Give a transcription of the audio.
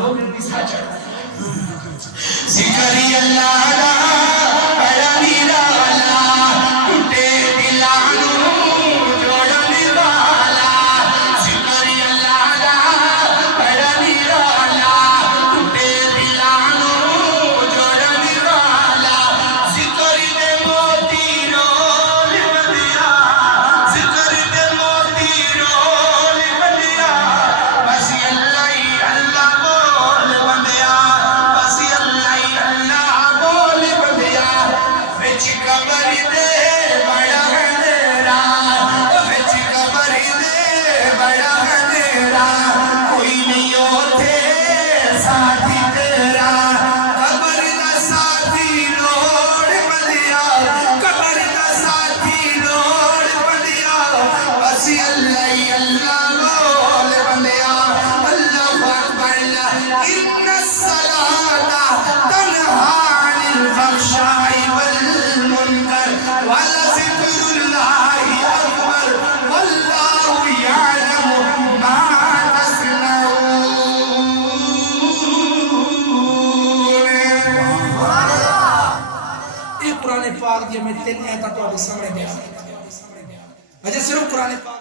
लोग पिसा चढ़ जिक्र अल्लाह दा बड़ा निराला टूटे दिलानू जोड़ने वाला जिक्र अल्लाह दा बड़ा निराला टूटे दिलानू जोड़ने वाला जिक्र दे मोती रोल बंदिया जिक्र दे मोती रोल बंदिया बस अल्लाह ही अल्लाह बोल बंदिया बस अल्लाह ही अल्लाह बोल बंदिया विच कबर दे बड़ा अंधेरा विच कबर दे बड़ा अंधेरा कोई नहीं होते साथी तेरा कबर दा साथी लोड़ बंदिया कबर दा साथी लोड़ बंदिया बस अल्लाह ही अल्लाह बोल बंदिया अल्लाहु अकबर इन्ना सलाता तन्हा अनिल फहशाई वल मुनकर वलज़िक्रुल्लाहि अकबर वल्लाहु यअलमु मा तस्नऊन। ये कुरान पाक दी मैं 3 आयतां तुहाडे सामने बयान कीतियां। अजे सिर्फ कुरान पाक